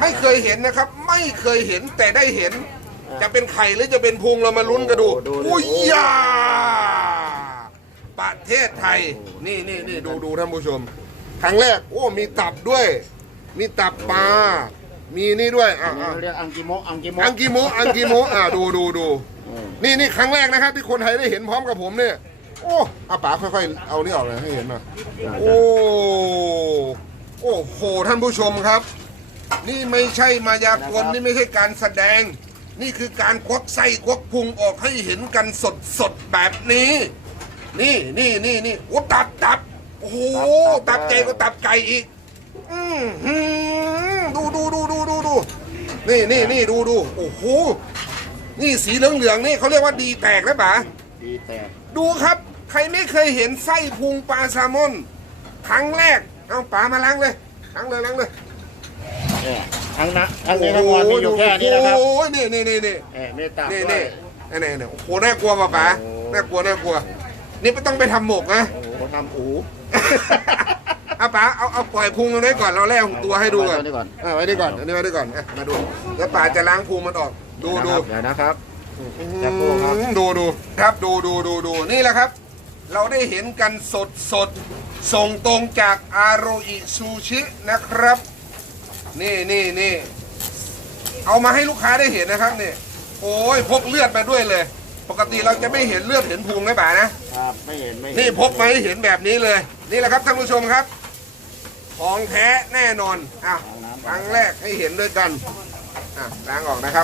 ไม่เคยเห็นนะครับ ไม่เคยเห็นแต่ได้เห็น จะเป็นไข่หรือจะเป็นพุงเรามาลุ้นกันดูโอ้ดูดิ อุ้ยยาประเทศไทย นี่นี่นี่ดูดูท่านผู้ชม ครั้งแรก โอ้ มีตับด้วย มีตับปลา มีนี่ด้วยอะอันนี้อะ เขาเรียกอังกิโมะอังกิโมะอังกิโมะอังกิโมะอะดูดูดู อืมนี่นี่ครั้งแรกนะครับ ที่คนไทยได้เห็นพร้อมกับผมเนี่ย โอ้อาป๋าค่อยๆ เอานี่ออกเลยให้เห็นหน่อย โอ้ โอ้โห ท่านผู้ชมครับ นี่ไม่ใช่มายากลนี่ไม่ใช่การแสดง นี่คือการควักไส้ควักพุงออกให้เห็นกันสดสดๆแบบนี้ นี่นี่นี่นี่โอ้ตับตับโอ้โหตับใจก็ตับไก่อีกอือหือดูดูดูดูดูดูนี่นี่นี่ดูดูโอ้โหนี่สีเหลืองเหลืองๆนี่เขาเรียกว่าดีแตกแล้วป๋าดีแต่ดูครับ ใครไม่เคยเห็นไส้พุงปลาแซลมอนครั้งแรกเอาปลามาล้างเลยล้างเลยล้างเลย เนี่ยทั้งนะทั้งนี้ทั้งวันมีอยู่แค่นี้นะครับโอ้ยนี่นี่นี่นี่เอ๊ะนี่ตับนี่ด้วนี่ยนี่นี่นี่โอ้โหน่ากลัวป่ะป๋าโอ้ น่ากลัวน่ากลัว นี่ไม่ต้องไปทำหมกนะโอ้โหทำอูเอาป๋าเอาเอาปล่อยพุงมันไว้ก่อนเราแล่ตัวให้ดูก่อนไว้ก่อนเอาไว้ดีก่อนอันนี้ไว้ดีก่อนอะมาดูแล้วป๋าจะล้างพุงมันออกดูดู เดี๋ยวนะครับ จับพุงครับอืมดูดูครับดูดูดูดูนี่แหละครับ เราได้เห็นกันสดสดส่งตรงจากอาโรอิซูชินะครับ นี่นี่นี่เอามาให้ลูกค้าได้เห็นนะครับนี่โอ้ยพกเลือดมาด้วยเลย ปกติเราจะไม่เห็นเลือดเห็นพุงนะป่านะ ครับไม่เห็นไม่เห็นนี่พกมาให้เห็นแบบนี้เลย นี่แหละครับท่านผู้ชมครับ ของแท้แน่นอนอะครั้งแรกให้เห็นด้วยกันอะล้างออกนะครับ